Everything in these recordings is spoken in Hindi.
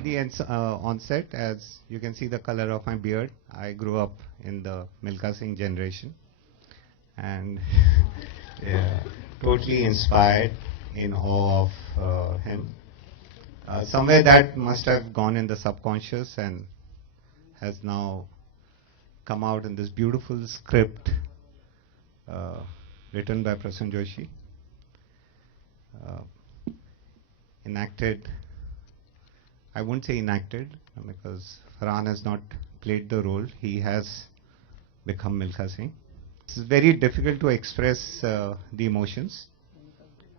On the onset, as you can see the color of my beard, I grew up in the Milkha Singh generation, and yeah, totally inspired, in awe of him. Somewhere that must have gone in the subconscious and has now come out in this beautiful script written by Prasun Joshi, enacted. I wouldn't say enacted because Farhan has not played the role. He has become Milkha Singh. It's very difficult to express the emotions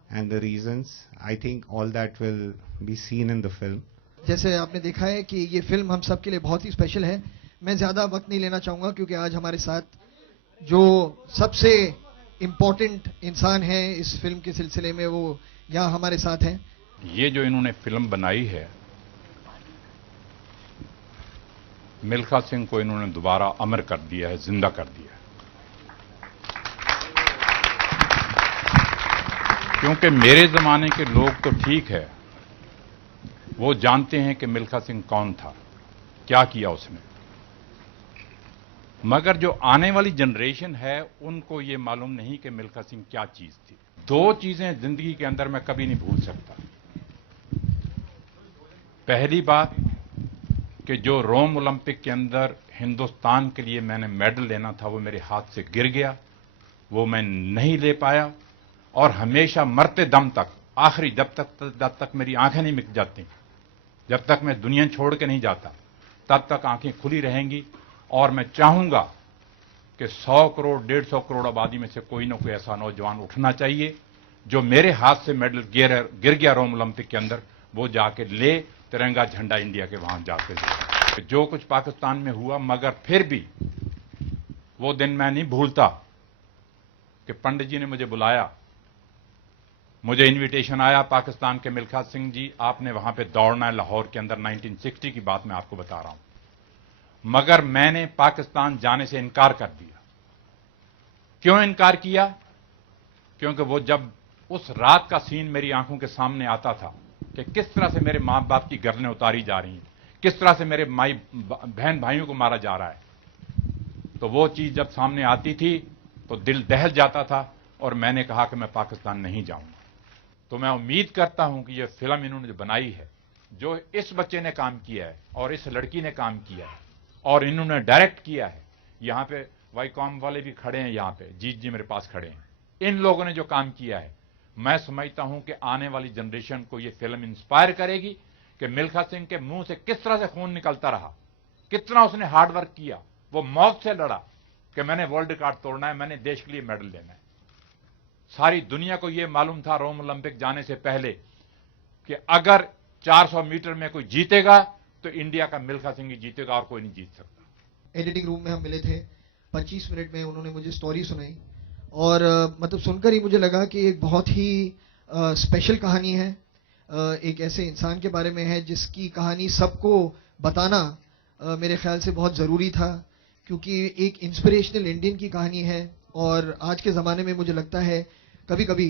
and the reasons. I think all that will be seen in the film. जैसे आपने देखा है कि ये फिल्म हम सब के लिए बहुत ही स्पेशल है. मैं ज़्यादा वक्त नहीं लेना चाहूँगा क्योंकि आज हमारे साथ जो सबसे इम्पोर्टेंट इंसान है इस फिल्म के सिलसिले में वो यहाँ हमारे साथ हैं. ये जो इन्होंने फिल्म बनाई है, मिल्खा सिंह को इन्होंने दोबारा अमर कर दिया है, जिंदा कर दिया है. क्योंकि मेरे जमाने के लोग तो ठीक है, वो जानते हैं कि मिल्खा सिंह कौन था, क्या किया उसने, मगर जो आने वाली जनरेशन है उनको ये मालूम नहीं कि मिल्खा सिंह क्या चीज थी. दो चीजें जिंदगी के अंदर मैं कभी नहीं भूल सकता. पहली बात कि जो रोम ओलंपिक के अंदर हिंदुस्तान के लिए मैंने मेडल लेना था वो मेरे हाथ से गिर गया, वो मैं नहीं ले पाया, और हमेशा मरते दम तक, आखिरी जब तक मेरी आंखें नहीं मिट जाती, जब तक मैं दुनिया छोड़ के नहीं जाता, तब तक आंखें खुली रहेंगी. और मैं चाहूंगा कि 100 करोड़ 150 करोड़ आबादी में से कोई ना कोई ऐसा नौजवान उठना चाहिए जो मेरे हाथ से मेडल गिर गया रोम ओलंपिक के अंदर, वो जाके ले तिरंगा झंडा इंडिया के वहां जाके ले. जो कुछ पाकिस्तान में हुआ, मगर फिर भी वो दिन मैं नहीं भूलता कि पंडित जी ने मुझे बुलाया, मुझे इनविटेशन आया, पाकिस्तान के मिल्खा सिंह जी आपने वहां पे दौड़ना है लाहौर के अंदर. 1960 की बात मैं आपको बता रहा हूं. मगर मैंने पाकिस्तान जाने से इनकार कर दिया. क्यों इनकार किया? क्योंकि वो जब उस रात का सीन मेरी आंखों के सामने आता था कि किस तरह से मेरे मां बाप की गर्दनें उतारी जा रही हैं, किस तरह से मेरे बहन भाइयों को मारा जा रहा है, तो वो चीज जब सामने आती थी तो दिल दहल जाता था और मैंने कहा कि मैं पाकिस्तान नहीं जाऊंगा. तो मैं उम्मीद करता हूं कि यह फिल्म इन्होंने जो बनाई है, जो इस बच्चे ने काम किया है और इस लड़की ने काम किया है और इन्होंने डायरेक्ट किया है, यहां पे वाईकॉम वाले भी खड़े हैं, यहां पे जीत जी मेरे पास खड़े हैं, इन लोगों ने जो काम किया है, मैं समझता हूं कि आने वाली जनरेशन को यह फिल्म इंस्पायर करेगी कि मिल्खा सिंह के मुंह से किस तरह से खून निकलता रहा, कितना उसने हार्ड वर्क किया, वो मौत से लड़ा कि मैंने वर्ल्ड रिकॉर्ड तोड़ना है, मैंने देश के लिए मेडल लेना है. सारी दुनिया को यह मालूम था रोम ओलंपिक जाने से पहले कि अगर 400 मीटर में कोई जीतेगा तो इंडिया का मिल्खा सिंह ही जीतेगा और कोई नहीं जीत सकता. एडिटिंग रूम में हम मिले थे, 25 मिनट में उन्होंने मुझे स्टोरी सुनाई और मतलब सुनकर ही मुझे लगा कि एक बहुत ही स्पेशल कहानी है. एक ऐसे इंसान के बारे में है जिसकी कहानी सबको बताना मेरे ख्याल से बहुत ज़रूरी था, क्योंकि एक इंस्पिरेशनल इंडियन की कहानी है. और आज के ज़माने में मुझे लगता है कभी कभी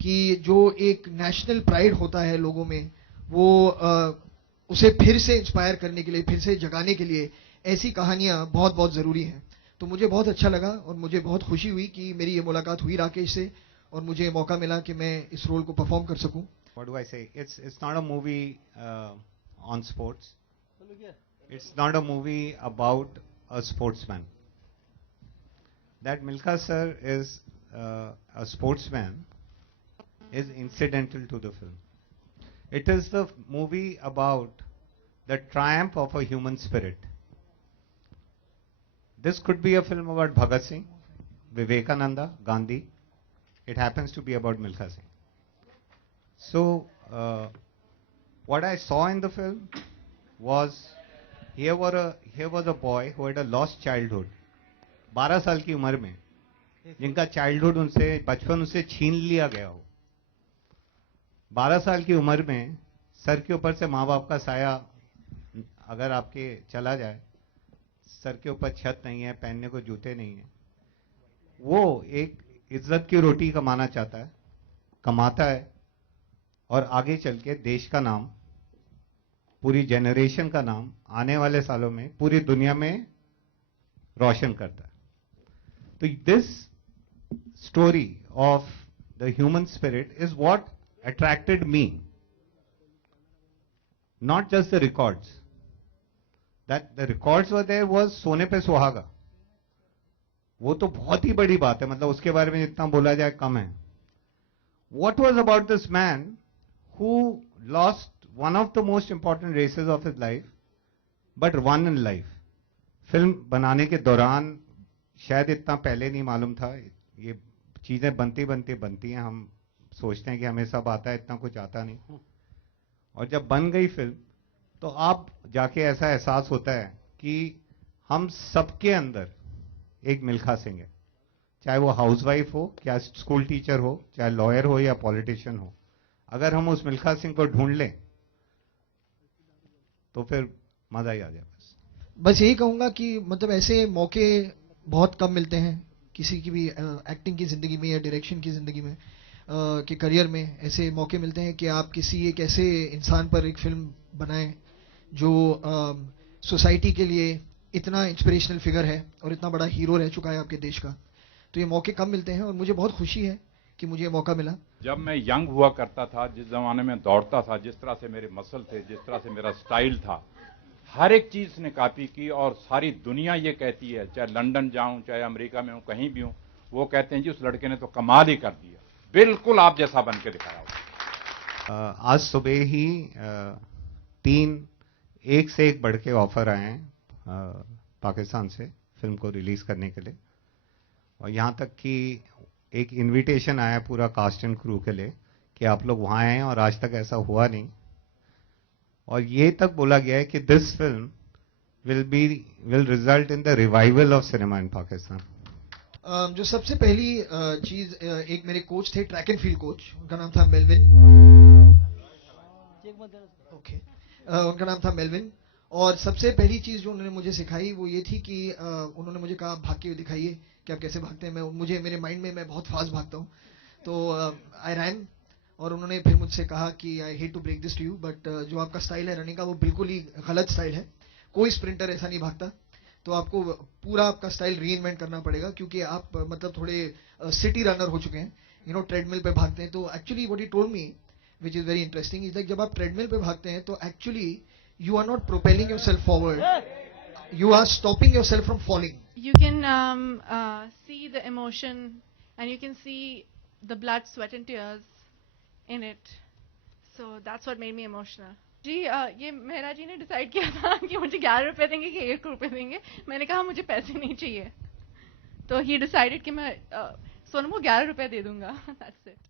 कि जो एक नेशनल प्राइड होता है लोगों में, वो उसे फिर से इंस्पायर करने के लिए, फिर से जगाने के लिए ऐसी कहानियां बहुत बहुत ज़रूरी हैं. तो मुझे बहुत अच्छा लगा और मुझे बहुत खुशी हुई कि मेरी ये मुलाकात हुई राकेश से और मुझे मौका मिला कि मैं इस रोल को परफॉर्म कर सकूं. What do I say? It's not a movie on sports. It's not a movie about a sportsman. That Milkha sir is a sportsman is incidental to the film. It is the movie about the triumph of a human spirit. This could be a film about Bhagat Singh, Vivekananda, Gandhi. It happens to be about Milkha Singh. So, what I saw in the film was here was a boy who had a lost childhood. 12 साल की उम्र में जिनका चाइल्डहुड उनसे, बचपन उनसे छीन लिया गया हो. 12 साल की उम्र में सर के ऊपर से माँ बाप का साया अगर आपके चला जाए, सर के ऊपर छत नहीं है, पहनने को जूते नहीं है, वो एक इज्जत की रोटी कमाना चाहता है, कमाता है और आगे चल के देश का नाम पूरी जनरेशन का नाम आने वाले सालों में पूरी दुनिया में रोशन करता है। तो this story of the human spirit is what attracted me, not just the records. That the records were there was सोने पे सुहागा, वो तो बहुत ही बड़ी बात है, मतलब उसके बारे में जितना बोला जाए कम है। What was about this man who lost one of the most important races of his life, but won in life? Film बनाने के दौरान शायद इतना पहले नहीं मालूम था, ये चीजें बनती बनती हैं, हम सोचते हैं कि हमें सब आता है, इतना कुछ आता नहीं। और जब बन गई फिल्म तो आप जाके ऐसा एहसास होता है कि हम सबके अंदर एक मिल्खा सिंह है, चाहे वो हाउसवाइफ हो, क्या स्कूल टीचर हो, चाहे लॉयर हो या पॉलिटिशियन हो। अगर हम उस मिल्खा सिंह को ढूंढ लें तो फिर मजा ही आ जाए। बस यही कहूंगा कि मतलब ऐसे मौके बहुत कम मिलते हैं किसी की भी एक्टिंग की जिंदगी में या डायरेक्शन की जिंदगी में, कि करियर में ऐसे मौके मिलते हैं कि आप किसी एक ऐसे इंसान पर एक फिल्म बनाएं जो सोसाइटी के लिए इतना इंस्पिरेशनल फिगर है और इतना बड़ा हीरो रह चुका है आपके देश का। तो ये मौके कम मिलते हैं और मुझे बहुत खुशी है कि मुझे ये मौका मिला। जब मैं यंग हुआ करता था, जिस जमाने में दौड़ता था, जिस तरह से मेरे मसल थे, जिस तरह से मेरा स्टाइल था, हर एक चीज ने कॉपी की। और सारी दुनिया ये कहती है, चाहे लंदन जाऊं, चाहे अमेरिका में हूं, कहीं भी हूं, वो कहते हैं जी उस लड़के ने तो कमाल ही कर दिया, बिल्कुल आप जैसा बन के दिखाया। आज सुबह ही 3 एक से एक बढ़ के ऑफर आए हैं पाकिस्तान से फिल्म को रिलीज करने के लिए, और यहाँ तक कि एक इनविटेशन आया पूरा कास्ट एंड क्रू के लिए कि आप लोग वहाँ आए, और आज तक ऐसा हुआ नहीं। और ये तक बोला गया है कि this film will result in the revival of cinema इन पाकिस्तान। जो सबसे पहली चीज, एक मेरे कोच थे, ट्रैक एंड फील्ड कोच, उनका नाम था मेलविन। ओके, उनका नाम था मेलविन। और सबसे पहली चीज जो उन्होंने मुझे सिखाई वो ये थी कि उन्होंने मुझे कहा भाग के दिखाइए कि आप कैसे भागते हैं। मुझे मेरे माइंड में मैं बहुत फास्ट भागता हूँ, तो आई रैन। और उन्होंने फिर मुझसे कहा कि I hate to break this to you, but जो आपका स्टाइल है रनिंग का वो बिल्कुल ही गलत स्टाइल है, कोई स्प्रिंटर ऐसा नहीं भागता। तो आपको पूरा आपका स्टाइल रीइन्वेंट करना पड़ेगा, क्योंकि आप मतलब थोड़े सिटी रनर हो चुके हैं, ट्रेडमिल पे भागते हैं। तो actually what he told me which is very interesting is like, जब आप ट्रेडमिल पे भागते हैं तो actually you are not propelling yourself forward, you are stopping yourself from falling. You can see the emotion and you can see the blood, sweat and tears in it, so that's what made me emotional. जी ये मेहरा जी ने डिसाइड किया था कि मुझे 11 रुपए देंगे कि 1 रुपए देंगे। मैंने कहा मुझे पैसे नहीं चाहिए, तो ही डिसाइडेड कि मैं सोनम को 11 रुपए दे दूंगा। That's it.